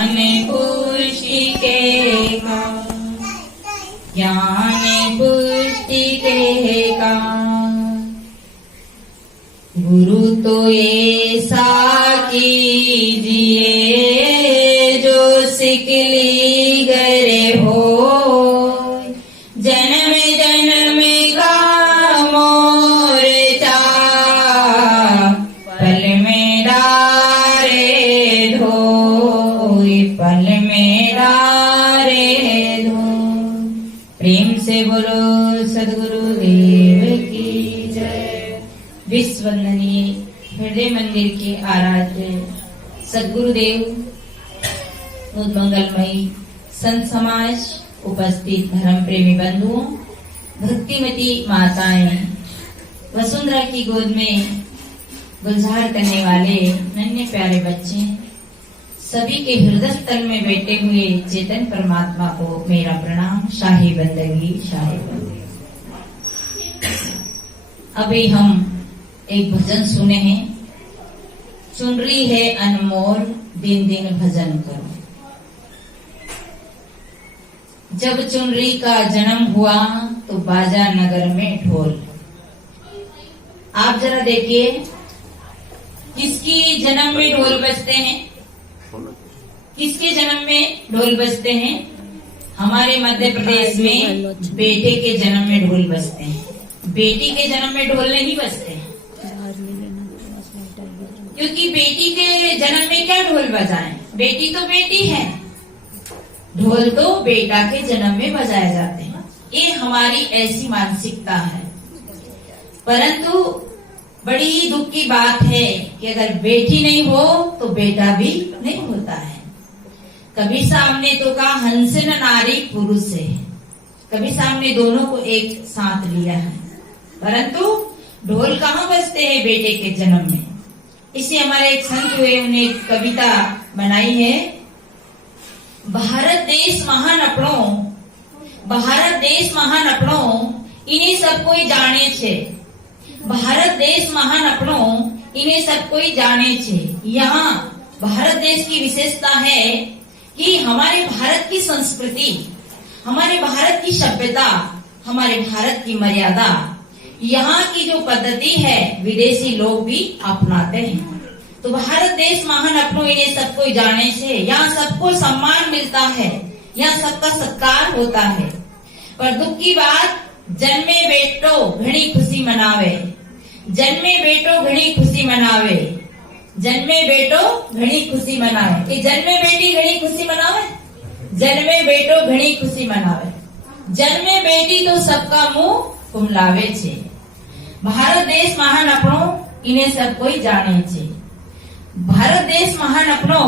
ज्ञान पुष्टि के काम, ज्ञान पुष्टि के काम। गुरु तो ऐसा कीजिए जो सिकली गरे हो, जन्म जन्म का मोर्चा पल में डारे धो, पल में डारे धो। प्रेम से बोलो सद्गुरुदेव की जय। विश्व वंदनीय हृदय मंदिर के आराध्य सद्गुरुदेव, मंगलमयी संत समाज, उपस्थित धर्म प्रेमी बंधुओं, भक्तिमती माताएं, वसुंधरा की गोद में गुलजार करने वाले नन्हे प्यारे बच्चे, सभी के हृदय स्थल में बैठे हुए चेतन परमात्मा को मेरा प्रणाम। शाही बंदगी, शाही बंदगी। अभी हम एक भजन सुने हैं, चुनरी है अनमोल दिन दिन भजन करो। जब चुनरी का जन्म हुआ तो बाजा नगर में ढोल। आप जरा देखिए, किसकी जन्म में ढोल बजते हैं? किसके जन्म में ढोल बजते हैं? हमारे मध्य प्रदेश में बेटे के जन्म में ढोल बजते हैं। बेटी के जन्म में ढोल नहीं बजते हैं, क्योंकि बेटी के जन्म में क्या ढोल बजाएं? बेटी तो बेटी है, ढोल तो बेटा के जन्म में बजाए जाते हैं। ये हमारी ऐसी मानसिकता है। परंतु बड़ी दुख की बात है कि अगर बेटी नहीं हो तो बेटा भी नहीं होता है। कभी सामने तो कहा हंस न नारी पुरुष है, कभी सामने दोनों को एक साथ लिया है, परंतु ढोल कहाँ बजते हैं? बेटे के जन्म में। इसे हमारे एक संत हुए, उन्हें एक कविता बनाई है। भारत देश महान अपनो, भारत देश महान अपनो, इन्हें सब कोई जाने छे। भारत देश महान अपनो, इन्हें सब कोई जाने छे। यहाँ भारत देश की विशेषता है कि हमारे भारत की संस्कृति, हमारे भारत की सभ्यता, हमारे भारत की मर्यादा, यहाँ की जो पद्धति है विदेशी लोग भी अपनाते हैं। तो भारत देश महान अपनो, इन्हें सब कोई जाने से यहाँ सबको सम्मान मिलता है, यहाँ सबका सत्कार होता है। पर दुख की बात, जन्मे बेटो घनी खुशी मनावे, जन्मे बेटो घनी खुशी मनावे, जन्मे बेटो घनी खुशी मनावे। कि जन्मे बेटी घनी खुशी मनावे, जन्मे बेटो घनी खुशी मनावे, जन्मे बेटी तो सबका मुंह कुमलावे छे। भारत देश महान अपनो, इन्हें सब कोई जाने छे। भारत देश महान अपनो,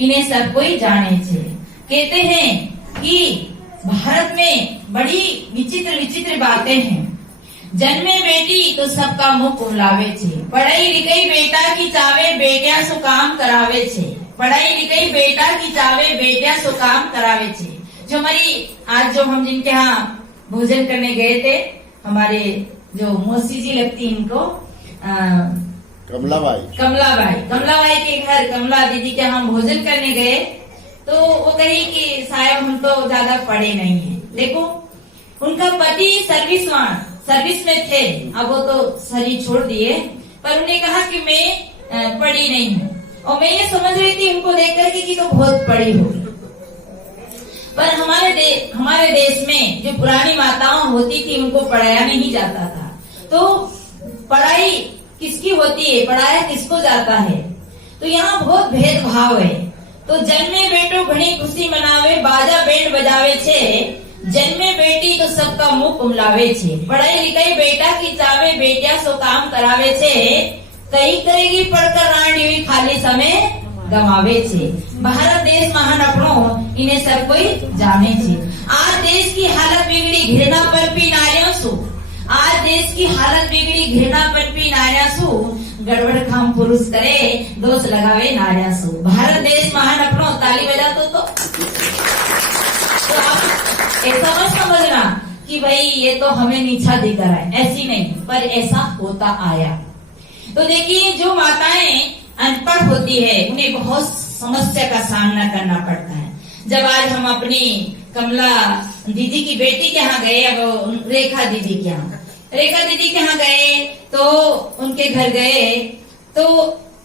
इन्हें सब कोई जाने छे। कहते हैं कि भारत में बड़ी विचित्र विचित्र बातें हैं। जन्मे बेटी तो सबका मुंह कुमलावे छे, पढ़ाई लिखाई बेटा की चावे, बेटिया सो काम करावे छे। पढ़ाई लिखाई बेटा की चावे, बेटिया सो काम करावे छे। जो हमारी आज जो हम जिनके यहाँ भोजन करने गए थे, हमारे जो मौसी जी लगती इनको, कमलाबाई के घर, कमला दीदी के हम भोजन करने गए तो वो कही कि साहब हम तो ज्यादा पढ़े नहीं हैं। देखो, उनका पति सर्विस में थे, अब वो तो शरीर छोड़ दिए, पर उन्हें कहा कि मैं पढ़ी नहीं हूँ। और मैं ये समझ रही थी उनको देख करके कि तो बहुत पढ़ी होगी। पर हमारे देश में जो पुरानी माताओं होती थी उनको पढ़ाया नहीं जाता था। तो पढ़ाई किसकी होती है, पढ़ाया किसको जाता है? तो यहाँ बहुत भेदभाव है। तो जन्मे बेटो घनी खुशी मनावे, बाजा बैंड बजावे छे। जन्मे बेटी तो सबका मुंह कुमलावे छे। पढ़ाई लिखाई बेटा की चावे, बेटिया सो काम करावे छे। कई करेगी पढ़कर रांडी हुई, खाली समय गवावे छे। भारत देश महान अपनो, इन्हें सब कोई जाने छे। आज देश की हालत बिगड़ी, घृणा पर भी नारियों सु। आज देश की हालत बिगड़ी, घृणा पर भी नारियां सु। गड़बड़ काम पुरुष करे, दोष लगावे नारियां सु। भारत देश महान अपनो, ताली बजा तो आप ऐसा मत समझना कि भाई ये तो हमें नीचा दिख रहा है, ऐसी नहीं, पर ऐसा होता आया। तो देखिए, जो माताएं अनपढ़ होती है उन्हें बहुत समस्या का सामना करना पड़ता है। जब आज हम अपनी कमला दीदी की बेटी के यहाँ गए, अब रेखा दीदी के यहाँ गए तो उनके घर गए तो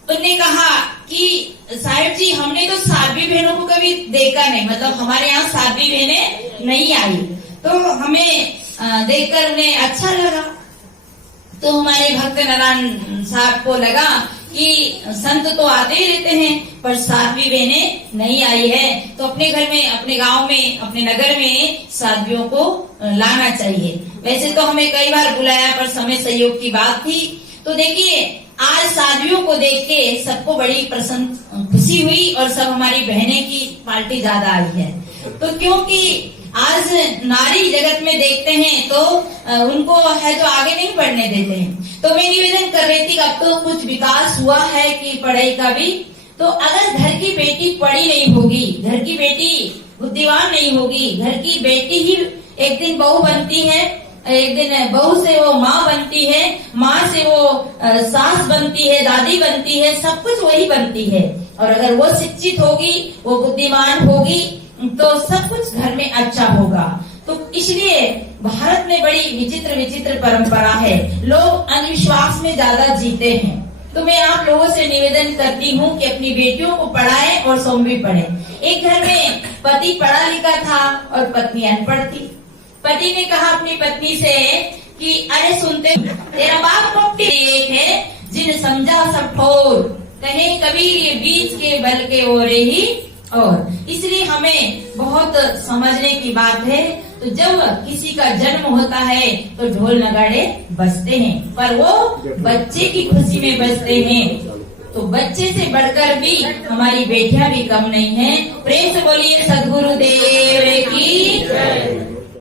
उनने कहा कि साहिब जी हमने तो सातवीं बहनों को कभी देखा नहीं, मतलब हमारे यहाँ सातवीं बहनें नहीं आई, तो हमें देखकर उन्हें अच्छा लगा। तो हमारे भक्त नारायण साहब को लगा कि संत तो आते ही रहते हैं पर सातवीं बहनें नहीं आई है, तो अपने घर में, अपने गांव में, अपने नगर में साध्वियों को लाना चाहिए। वैसे तो हमें कई बार बुलाया पर समय सहयोग की बात थी। तो देखिए आज साध्वियों को देख के सबको बड़ी प्रसन्न खुशी हुई और सब हमारी बहनें की पार्टी ज्यादा आई है। तो क्योंकि आज नारी जगत में देखते हैं तो उनको है तो आगे नहीं बढ़ने देते हैं। तो मैं निवेदन कर रही थी कि अब तो कुछ विकास हुआ है कि पढ़ाई का भी, तो अगर घर की बेटी पढ़ी नहीं होगी, घर की बेटी बुद्धिमान नहीं होगी, घर की बेटी ही एक दिन बहू बनती है, एक दिन बहू से वो माँ बनती है, माँ से वो सास बनती है, दादी बनती है, सब कुछ वही बनती है। और अगर वो शिक्षित होगी, वो बुद्धिमान होगी तो सब कुछ घर में अच्छा होगा। तो इसलिए भारत में बड़ी विचित्र विचित्र परंपरा है, लोग अंधविश्वास में ज्यादा जीते हैं। तो मैं आप लोगों से निवेदन करती हूँ कि अपनी बेटियों को पढ़ाएं और स्वयं भी पढ़ें। एक घर में पति पढ़ा लिखा था और पत्नी अनपढ़ थी। पति ने कहा अपनी पत्नी से कि अरे सुनते, तेरा बाप कोटी एक है, जिन समझा सब ठोर, कहे कबीर ये बीच के बल के ओरे ही। और इसलिए हमें बहुत समझने की बात है। तो जब किसी का जन्म होता है तो ढोल नगाड़े बजते हैं, पर वो बच्चे की खुशी में बजते हैं। तो बच्चे से बढ़कर भी हमारी बेटियां भी कम नहीं है। प्रेम से बोलिए सदा